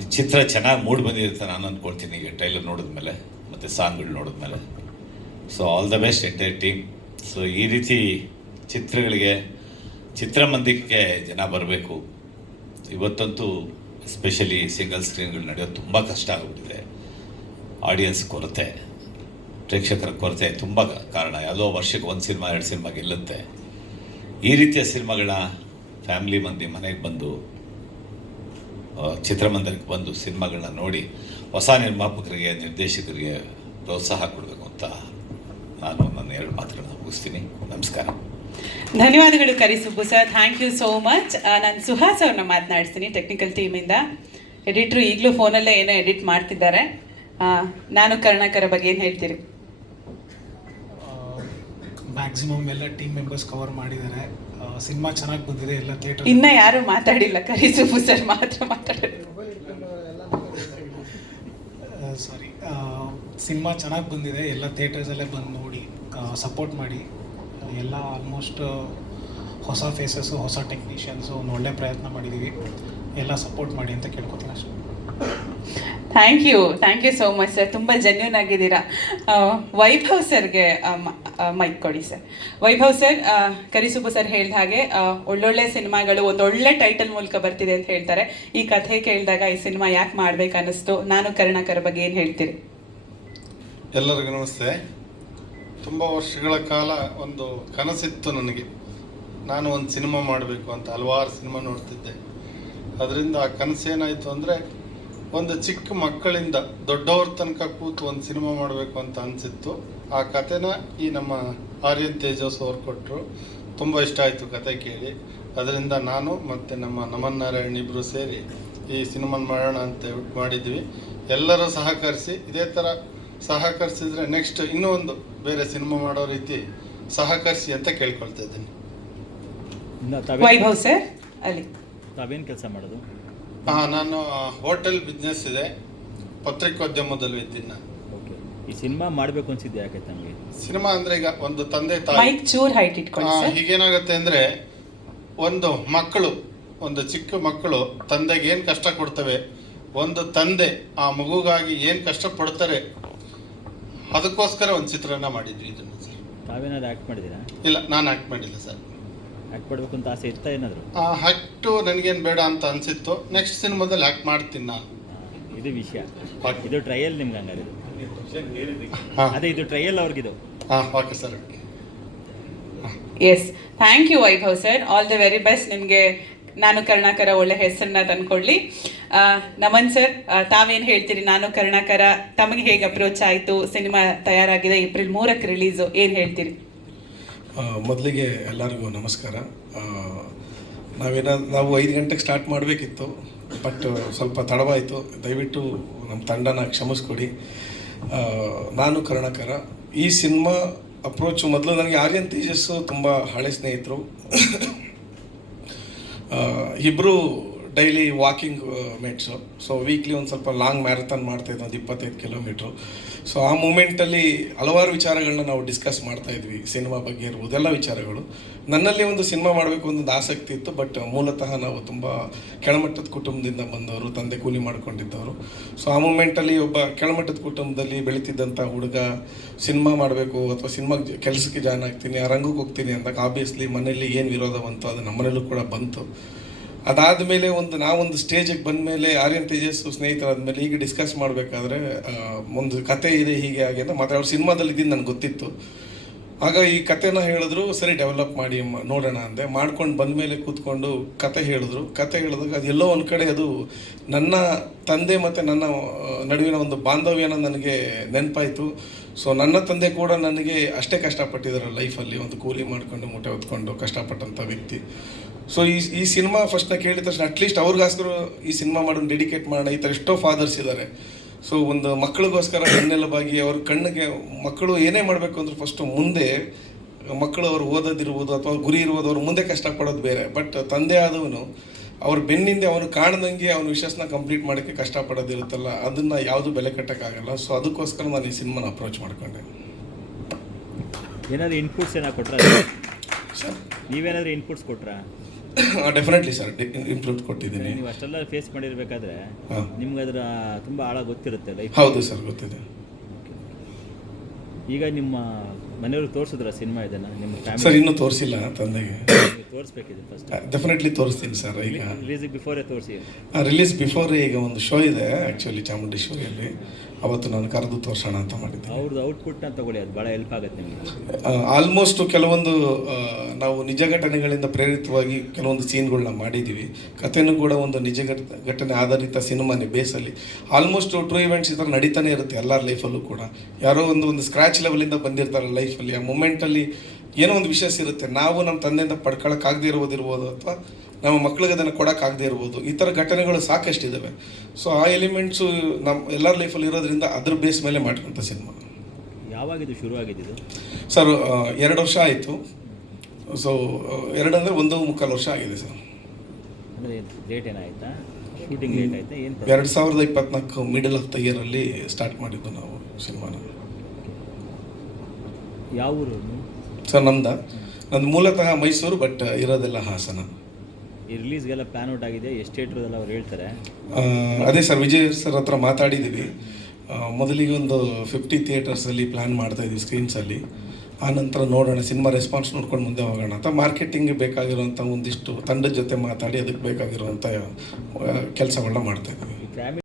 ಈ ಚಿತ್ರ ಚೆನ್ನಾಗಿ ಮೂಡ್ ಬಂದಿದೆ ಅಂತ ನಾನು ಅಂದ್ಕೊಳ್ತೀನಿ ಈಗ ಟ್ರೈಲರ್ ನೋಡಿದ್ಮೇಲೆ ಮತ್ತು ಸಾಂಗ್ಗಳು ನೋಡಿದ್ಮೇಲೆ. So all the best entire team. So ಈ ರೀತಿ ಚಿತ್ರಗಳಿಗೆ ಚಿತ್ರಮಂದಿರಕ್ಕೆ ಜನ ಬರಬೇಕು. ಇವತ್ತಂತೂ ಎಸ್ಪೆಷಲಿ ಸಿಂಗಲ್ ಸ್ಕ್ರೀನ್ಗಳು ನಡೆಯೋದು ತುಂಬ ಕಷ್ಟ ಆಗಿಬಿಟ್ಟಿದೆ. ಆಡಿಯನ್ಸ್ ಕೊರತೆ, ಪ್ರೇಕ್ಷಕರ ಕೊರತೆ ತುಂಬ ಕಾರಣ. ಯಾವುದೋ ವರ್ಷಕ್ಕೆ 1 ಸಿನಿಮಾ 2 ಸಿನಿಮಾ ಗೆಲ್ಲುತ್ತೆ. ಈ ರೀತಿಯ ಸಿನಿಮಾಗಳ ಫ್ಯಾಮಿಲಿ ಮಂದಿ ಮನೆಗೆ ಬಂದು ಚಿತ್ರಮಂದಿರಕ್ಕೆ ಬಂದು ಸಿನಿಮಾಗಳನ್ನ ನೋಡಿ ಹೊಸ ನಿರ್ಮಾಪಕರಿಗೆ, ನಿರ್ದೇಶಕರಿಗೆ ಪ್ರೋತ್ಸಾಹ ಕೊಡಬೇಕು ಅಂತ ನಾನು ನನ್ನ 2 ಮಾತುಗಳನ್ನ ಮುಗಿಸ್ತೀನಿ. ನಮಸ್ಕಾರ. ಧನ್ಯವಾದಗಳು Karisubbu sir, thank you so much. ನಾನು ಸುಹಾಸ್ ಅವ್ರನ್ನ ಮಾತನಾಡಿಸ್ತೀನಿ ಟೆಕ್ನಿಕಲ್ ಟೀಮಿಂದ. ಎಡಿಟ್ರು ಈಗಲೂ ಫೋನಲ್ಲೇ ಏನೋ ಎಡಿಟ್ ಮಾಡ್ತಿದ್ದಾರೆ. ನಾನು ಕರುಣಾಕರ ಬಗ್ಗೆ ಏನು ಹೇಳ್ತೀರಿ? ಮ್ಯಾಕ್ಸಿಮಮ್ ಎಲ್ಲ ಟೀಮ್ ಮೆಂಬರ್ಸ್ ಕವರ್ ಮಾಡಿದ್ದಾರೆ. ಸಿನಿಮಾ ಚೆನ್ನಾಗಿ ಬಂದಿದೆ, ಎಲ್ಲ ಥಿಯೇಟರ್. ಇನ್ನ ಯಾರು ಮಾತಾಡಿಲ್ಲ, ಕರಿಸುಬ್ಬು ಸರ್ ಮಾತ್ರ ಮಾತಾಡಿದ್ರು. ಸಾರಿ, ಸಿನಿಮಾ ಚೆನ್ನಾಗಿ ಬಂದಿದೆ, ಎಲ್ಲ ಥಿಯೇಟರ್ಸಲ್ಲೇ ಬಂದು ನೋಡಿ ಸಪೋರ್ಟ್ ಮಾಡಿ. ಎಲ್ಲ ಆಲ್ಮೋಸ್ಟ್ ಹೊಸ ಫೇಸಸ್ಸು, ಹೊಸ ಟೆಕ್ನಿಷಿಯನ್ಸು, ಒಂದು ಒಳ್ಳೆ ಪ್ರಯತ್ನ ಮಾಡಿದ್ದೀವಿ. ಎಲ್ಲ ಸಪೋರ್ಟ್ ಮಾಡಿ ಅಂತ ಕೇಳ್ಕೊತೀನಿ ಅಷ್ಟೇ. Thank you so much sir, ತುಂಬ ಜೆನ್ಯೂನ್ ಆಗಿದ್ದೀರಾ. ವೈಭವ್ ಸರ್ಗೆ ಮೈಕ್ ಕೊಡಿ sir. Vaibhav sir, Karisubbu sir ಹೇಳಿದ ಹಾಗೆ ಒಳ್ಳೊಳ್ಳೆ ಸಿನಿಮಾಗಳು ಒಂದೊಳ್ಳೆ ಟೈಟಲ್ ಮೂಲಕ ಬರ್ತಿದೆ ಅಂತ ಹೇಳ್ತಾರೆ. ಈ ಕಥೆ ಕೇಳಿದಾಗ ಈ ಸಿನಿಮಾ ಯಾಕೆ ಮಾಡ್ಬೇಕು ಅನ್ನಿಸ್ತು? ನಾನು ಕರುಣಾಕರ ಬಗ್ಗೆ ಏನು ಹೇಳ್ತೀರಿ? ಎಲ್ಲರಿಗೂ ನಮಸ್ತೆ. ತುಂಬ ವರ್ಷಗಳ ಕಾಲ ಒಂದು ಕನಸಿತ್ತು ನನಗೆ, ನಾನು ಒಂದು ಸಿನಿಮಾ ಮಾಡಬೇಕು ಅಂತ. ಹಲವಾರು ಸಿನಿಮಾ ನೋಡ್ತಿದ್ದೆ. ಅದರಿಂದ ಆ ಕನಸೇನಾಯಿತು ಅಂದರೆ, ಒಂದು ಚಿಕ್ಕ ಮಕ್ಕಳಿಂದ ದೊಡ್ಡವ್ರ ತನಕ ಕೂತು ಒಂದು ಸಿನಿಮಾ ಮಾಡಬೇಕು ಅಂತ ಅನಿಸಿತ್ತು. ಆ ಕಥೆನ ಈ ನಮ್ಮ ಆರ್ಯನ್ ತೇಜಸ್ ಅವ್ರು ಕೊಟ್ಟರು. ತುಂಬ ಇಷ್ಟ ಆಯಿತು ಕತೆ ಕೇಳಿ. ಅದರಿಂದ ನಾನು ಮತ್ತು ನಮ್ಮ ನಮನ್ ನಾರಾಯಣ್ ಇಬ್ಬರು ಸೇರಿ ಈ ಸಿನಿಮಾ ಮಾಡೋಣ ಅಂತ ಮಾಡಿದ್ವಿ. ಎಲ್ಲರೂ ಸಹಕರಿಸಿ, ಇದೇ ಥರ ಸಹಕರಿಸಿದ್ರೆ ನೆಕ್ಸ್ಟ್ ಇನ್ನೂ ಒಂದು ಬೇರೆ ಸಿನಿಮಾ ಮಾಡೋ ರೀತಿ ಸಹಕರಿಸಿ ಅಂತ ಕೇಳ್ಕೊಳ್ತಾ ಇದ್ದೀನಿ. ವೈಭವ್ ಸರ್, ಅಲ್ಲಿ ತಾವೇನು ಕೆಲಸ ಮಾಡೋದು? ನಾನು ಹೋಟೆಲ್ ಬಿಸ್ನೆಸ್ ಇದೆ, ಪತ್ರಿಕೋದ್ಯಮದಲ್ಲಿ ಇದ್ದೀನಿ ನಾನು. ಓಕೆ. ಈ ಸಿನಿಮಾ ಮಾಡಬೇಕು ಅನ್ಸಿದ್ದೆ ಯಾಕೆ ತಮಗೆ? ಸಿನಿಮಾ ಅಂದರೆ ಈಗ ಒಂದು ತಂದೆ ತಾಯಿ, ಮೈಕ್ ಚೂರ್ ಹೈಟ್ ಇಟ್ಕೊಳ್ಳಿ ಸರ್. ಈಗೇನಾಗುತ್ತೆ ಅಂದರೆ, ಒಂದು ಮಕ್ಕಳು, ಒಂದು ಚಿಕ್ಕ ಮಕ್ಕಳು ತಂದೆಗೆ ಏನು ಕಷ್ಟ ಕೊಡ್ತವೆ, ಒಂದು ತಂದೆ ಆ ಮಗುಗಾಗಿ ಏನು ಕಷ್ಟಪಡ್ತಾರೆ, ಅದಕ್ಕೋಸ್ಕರ ಒಂದು ಚಿತ್ರನ ಮಾಡಿದ್ವಿ ಇದನ್ನು ಸರ್. ತಾವೇನಾದ್ರು ಆ್ಯಕ್ಟ್ ಮಾಡಿದ್ದೀರಾ? ಇಲ್ಲ, ನಾನು ಆ್ಯಕ್ಟ್ ಮಾಡಿಲ್ಲ ಸರ್. ಆ್ಯಕ್ಟ್ ಮಾಡಬೇಕು ಅಂತ ಆಸೆ ಇತ್ತಾ ಏನಾದರೂ? ಆ್ಯಕ್ಟು ನನಗೇನು ಬೇಡ ಅಂತ ಅನಿಸಿತ್ತು. ನೆಕ್ಸ್ಟ್ ಸಿನಿಮಾದಲ್ಲಿ ಆ್ಯಕ್ಟ್ ಮಾಡ್ತೀನಿ ನಾನು. ಇದು ವಿಷಯ. ಇದು ಟ್ರಯಲ್ ನಿಮ್ಗೆ ಹಂಗಾರೆ? ಹಾಂ, ಅದೇ ಇದು ಟ್ರಯಲ್ ಅವ್ರಿಗಿದು. ಹಾಂ, okay sir, okay. Yes, thank you Vaibhav sir, all the very best. ನಿಮಗೆ ನಾನು ಕರುಣಾಕರ ಒಳ್ಳೆ ಹೆಸರನ್ನ ತಂದ್ಕೊಳ್ಳಿ. ನಮನ್ ಸರ್, ತಾವೇನು ಹೇಳ್ತೀರಿ? ನಾನು ಕರುಣಾಕರ ತಮಗೆ ಹೇಗೆ ಅಪ್ರೋಚ್ ಆಯಿತು? ಸಿನಿಮಾ ತಯಾರಾಗಿದೆ, ಏಪ್ರಿಲ್ 3ಕ್ಕೆ ರಿಲೀಸು, ಏನು ಹೇಳ್ತೀರಿ? ಮೊದಲಿಗೆ ಎಲ್ಲರಿಗೂ ನಮಸ್ಕಾರ. ನಾವು 5 ಗಂಟೆಗೆ ಸ್ಟಾರ್ಟ್ ಮಾಡಬೇಕಿತ್ತು, ಬಟ್ ಸ್ವಲ್ಪ ತಡವಾಯಿತು. ದಯವಿಟ್ಟು ನಮ್ಮ ತಂಡನ ಕ್ಷಮಿಸ್ಕೊಡಿ. ನಾನು ಕರುಣಾಕರ ಈ ಸಿನಿಮಾ ಅಪ್ರೋಚು ಮೊದಲು ನನಗೆ ಆರ್ಯನ್ ತೇಜಸ್ಸು ತುಂಬ ಹಳೆ ಸ್ನೇಹಿತರು. ಇಬ್ಬರು daily walking mates. So weekly ಒಂದು ಸ್ವಲ್ಪ ಲಾಂಗ್ ಮ್ಯಾರಥಾನ್ ಮಾಡ್ತಾಯಿದ್ವಿ, ಒಂದು 25 ಕಿಲೋಮೀಟ್ರು. ಸೊ ಆ ಮೂಮೆಂಟಲ್ಲಿ ಹಲವಾರು ವಿಚಾರಗಳನ್ನ ನಾವು ಡಿಸ್ಕಸ್ ಮಾಡ್ತಾಯಿದ್ವಿ, ಸಿನಿಮಾ ಬಗ್ಗೆ ಇರ್ಬೋದು, ಎಲ್ಲ ವಿಚಾರಗಳು. ನನ್ನಲ್ಲಿ ಒಂದು ಸಿನಿಮಾ ಮಾಡಬೇಕು ಒಂದು ಆಸಕ್ತಿ ಇತ್ತು, ಬಟ್ ಮೂಲತಃ ನಾವು ತುಂಬ ಕೆಳಮಟ್ಟದ ಕುಟುಂಬದಿಂದ ಬಂದವರು, ತಂದೆ ಕೂಲಿ ಮಾಡ್ಕೊಂಡಿದ್ದವರು. ಸೊ ಆ ಮೂಮೆಂಟಲ್ಲಿ ಒಬ್ಬ ಕೆಳಮಟ್ಟದ ಕುಟುಂಬದಲ್ಲಿ ಬೆಳೀತಿದ್ದಂಥ ಹುಡುಗ ಸಿನಿಮಾ ಮಾಡಬೇಕು ಅಥವಾ ಸಿನಿಮಾ ಕೆಲಸಕ್ಕೆ ಜಾಯ್ನ್ ಆಗ್ತೀನಿ, ಆ ರಂಗಕ್ಕೆ ಹೋಗ್ತೀನಿ ಅಂದಾಗ ಆಬ್ವಿಯಸ್ಲಿ ಮನೇಲಿ ಏನು ವಿರೋಧ ಬಂತು, ಅದು ನಮ್ಮನೇಲೂ ಕೂಡ ಬಂತು. ಅದಾದಮೇಲೆ ನಾವೊಂದು ಸ್ಟೇಜಿಗೆ ಬಂದ ಮೇಲೆ ಆರ್ಯನ್ ತೇಜಸ್ ಸ್ನೇಹಿತರಾದ್ಮೇಲೆ ಈಗ ಡಿಸ್ಕಸ್ ಮಾಡಬೇಕಾದ್ರೆ ಒಂದು ಕತೆ ಇದೆ ಹೀಗೆ ಹಾಗೆ ಅಂತ ಮಾತ್ರ ಅವ್ರು ಸಿನಿಮಾದಲ್ಲಿ ಇದ್ದೀನಿ ನನಗೆ ಗೊತ್ತಿತ್ತು. ಆಗ ಈ ಕತೆನ ಹೇಳಿದ್ರು, ಸರಿ ಡೆವಲಪ್ ಮಾಡಿ ನೋಡೋಣ ಅಂದೆ. ಮಾಡ್ಕೊಂಡು ಬಂದಮೇಲೆ ಕೂತ್ಕೊಂಡು ಕತೆ ಹೇಳಿದಾಗ ಅದು ಎಲ್ಲೋ ಒಂದು ಕಡೆ ಅದು ನನ್ನ ತಂದೆ ಮತ್ತು ನನ್ನ ನಡುವಿನ ಒಂದು ಬಾಂಧವ್ಯನ ನನಗೆ ನೆನಪಾಯಿತು. ಸೊ ನನ್ನ ತಂದೆ ಕೂಡ ನನಗೆ ಅಷ್ಟೇ ಕಷ್ಟಪಟ್ಟಿದ್ದಾರೆ ಲೈಫಲ್ಲಿ, ಒಂದು ಕೂಲಿ ಮಾಡಿಕೊಂಡು ಮೂಟೆ ಹೊತ್ಕೊಂಡು ಕಷ್ಟಪಟ್ಟಂಥ ವ್ಯಕ್ತಿ. ಸೊ ಈ ಸಿನಿಮಾ ಫಸ್ಟ್ನ ಕೇಳಿದ ತಕ್ಷಣ ಅಟ್ಲೀಸ್ಟ್ ಅವ್ರಿಗೋಸ್ಕರ ಈ ಸಿನಿಮಾ ಮಾಡೋದು ಡೆಡಿಕೇಟ್ ಮಾಡೋಣ. ಈ ಥರ ಎಷ್ಟೋ ಫಾದರ್ಸ್ ಇದ್ದಾರೆ. ಸೊ ಒಂದು ಮಕ್ಕಳಿಗೋಸ್ಕರ ಬೆನ್ನೆಲುಬಾಗಿ ಅವ್ರ ಕಣ್ಣಿಗೆ, ಮಕ್ಕಳು ಏನೇ ಮಾಡಬೇಕು ಅಂದ್ರೆ ಫಸ್ಟು ಮುಂದೆ ಮಕ್ಕಳು ಅವ್ರು ಓದೋದಿರ್ಬೋದು ಅಥವಾ ಅವ್ರ ಗುರಿ ಇರ್ಬೋದು, ಅವ್ರು ಮುಂದೆ ಕಷ್ಟಪಡೋದು ಬೇರೆ. ಬಟ್ ತಂದೆ ಆದವನು ಅವ್ರ ಬೆನ್ನಿಂದೆ ಅವನು ಕಾಣ್ದಂಗೆ ಅವನ ವಿಷಯಸ್ನ ಕಂಪ್ಲೀಟ್ ಮಾಡೋಕ್ಕೆ ಕಷ್ಟಪಡೋದಿರುತ್ತಲ್ಲ, ಅದನ್ನು ಯಾವುದು ಬೆಲೆ ಕಟ್ಟೋಕ್ಕಾಗಲ್ಲ. ಸೊ ಅದಕ್ಕೋಸ್ಕರ ನಾನು ಈ ಸಿನಿಮಾನ ಅಪ್ರೋಚ್ ಮಾಡ್ಕೊಂಡೆ. ಏನಾದರೂ ಇನ್ಪುಟ್ಸ್ ಏನಾದ್ರು ಕೊಟ್ರಾ? ಸರ್, ನೀವೇನಾದರೂ ಇನ್ಪುಟ್ಸ್ ಕೊಟ್ರಾ? ಡೆಫಿನೆಟ್ಲಿ ಸರ್ ಇಂಪ್ರೂವ್ ಕೊಟ್ಟಿದ್ದೀನಿ. ನೀವು ಅಷ್ಟೆಲ್ಲ ಫೇಸ್ ಮಾಡಿರ್ಬೇಕಾದ್ರೆ ಹಾಂ. ನಿಮ್ಗೆ ಅದರ ತುಂಬ ಆಳ ಗೊತ್ತಿರುತ್ತೆ ಲೈಫ್. ಹೌದು ಸರ್, ಗೊತ್ತಿದೆ. ಈಗ ನಿಮ್ಮ ಮನೆಯವ್ರಿಗೆ ತೋರಿಸಿದ್ರ ಸಿನಿಮಾ ಇದನ್ನು ನಿಮ್ಮ ಸರ್ ಫ್ಯಾಮಿಲಿ? ಇನ್ನೂ ತೋರಿಸಿಲ್ಲ ತಂದೆಗೆ. ತೋರಿಸ್ಬೇಕಿದೆ ಫಸ್ಟ್. ಡೆಫಿನೆಟ್ಲಿ ತೋರಿಸ್ತೀನಿ ಸರ್. ಈಗ ರಿಲೀಸಿಗೆ ಬಿಫೋರೇ ತೋರಿಸಿ. ರಿಲೀಸ್ ಬಿಫೋರ್ ಈಗ ಒಂದು ಶೋ ಇದೆ ಆ್ಯಕ್ಚುಲಿ ಚಾಮುಂಡೇಶ್ವರಿಯಲ್ಲಿ, ಅವತ್ತು ನಾನು ಕರೆದು ತೋರಿಸೋಣ ಅಂತ ಮಾಡಿದ್ದೆ. ಅವ್ರದ್ದು ಔಟ್ಪುಟ್ನ ತಗೊಳ್ಳಿ, ಅದು ಭಾಳ ಹೆಲ್ಪ್ ಆಗುತ್ತೆ ನಿಮಗೆ. ಆಲ್ಮೋಸ್ಟ್ ಕೆಲವೊಂದು ನಾವು ನಿಜ ಘಟನೆಗಳಿಂದ ಪ್ರೇರಿತವಾಗಿ ಕೆಲವೊಂದು ಸೀನ್ಗಳನ್ನ ಮಾಡಿದ್ದೀವಿ. ಕಥೆನೂ ಕೂಡ ಒಂದು ನಿಜ ಘಟನೆ ಆಧಾರಿತ ಸಿನಿಮಾನೇ ಬೇಸಲ್ಲಿ. ಆಲ್ಮೋಸ್ಟ್ ಟ್ರೂ ಇವೆಂಟ್ಸ್ ಈ ಥರ ನಡೀತಾನೆ ಇರುತ್ತೆ ಎಲ್ಲರ ಲೈಫಲ್ಲೂ ಕೂಡ. ಯಾರೋ ಒಂದು ಸ್ಕ್ರ್ಯಾಚ್ ಲೆವೆಲಿಂದ ಬಂದಿರ್ತಾರೆ ಲೈಫಲ್ಲಿ, ಆ ಮೂಮೆಂಟಲ್ಲಿ ಏನೋ ಒಂದು ವಿಷಯ ಇರುತ್ತೆ. ನಾವು ನಮ್ಮ ತಂದೆಯಿಂದ ಪಡ್ಕೊಳ್ಳೋಕ್ಕಾಗದೇ ಇರ್ಬೋದು ಅಥವಾ ನಮ್ಮ ಮಕ್ಳಿಗೆ ಅದನ್ನು ಕೊಡೋಕ್ಕಾಗದೇ ಇರ್ಬೋದು. ಈ ಥರ ಘಟನೆಗಳು ಸಾಕಷ್ಟಿದ್ದಾವೆ. ಸೊ ಆ ಎಲಿಮೆಂಟ್ಸು ನಮ್ಮ ಎಲ್ಲರ ಲೈಫಲ್ಲಿ ಇರೋದ್ರಿಂದ ಅದ್ರ ಬೇಸ್ ಮೇಲೆ ಮಾಡಿರೋಂಥ ಸಿನಿಮಾ. ಯಾವಾಗಿದು ಶುರುವಾಗಿದ್ದು? ಸರ್ 2 ವರ್ಷ ಆಯಿತು. ಸೊ 2 ಅಂದರೆ 1.25 ವರ್ಷ ಆಗಿದೆ ಸರ್. ಅಂದರೆ ಲೇಟ್ ಏನಾಯ್ತಾ? ಶೂಟಿಂಗ್ ಲೇಟ್ ಆಯ್ತಾ ಏನು? 2024 ಮಿಡಲ್ ಆಫ್ ದ ಇಯರಲ್ಲಿ ಸ್ಟಾರ್ಟ್ ಮಾಡಿದ್ದು ನಾವು ಸಿನಿಮಾನ. ಯಾವ ಊರು? ಸರ್ ನಂದು ಮೂಲತಃ ಮೈಸೂರು, ಬಟ್ ಇರೋದೆಲ್ಲ ಹಾಸನ. ಈ ರಿಲೀಸ್ಗೆಲ್ಲ ಪ್ಲಾನ್ ಔಟ್ ಆಗಿದೆ, ಎಷ್ಟು ಥಿಯೇಟ್ರದೆಲ್ಲ ಅವ್ರು ಹೇಳ್ತಾರೆ? ಅದೇ ಸರ್, ವಿಜಯ್ ಸರ್ ಹತ್ರ ಮಾತಾಡಿದ್ದೀವಿ. ಮೊದಲಿಗೆ ಒಂದು 50 ಥಿಯೇಟರ್ಸಲ್ಲಿ ಪ್ಲ್ಯಾನ್ ಮಾಡ್ತಾಯಿದ್ದೀವಿ ಸ್ಕ್ರೀನ್ಸಲ್ಲಿ. ಆನಂತರ ನೋಡೋಣ, ಸಿನಿಮಾ ರೆಸ್ಪಾನ್ಸ್ ನೋಡ್ಕೊಂಡು ಮುಂದೆ ಹೋಗೋಣ ಅಂತ. ಮಾರ್ಕೆಟಿಂಗ್ಗೆ ಬೇಕಾಗಿರುವಂಥ ಒಂದಿಷ್ಟು ತಂಡದ ಜೊತೆ ಮಾತಾಡಿ ಅದಕ್ಕೆ ಬೇಕಾಗಿರುವಂಥ ಕೆಲಸಗಳನ್ನ ಮಾಡ್ತಾಯಿದ್ದೀವಿ. ಫ್ಯಾಮಿಲಿ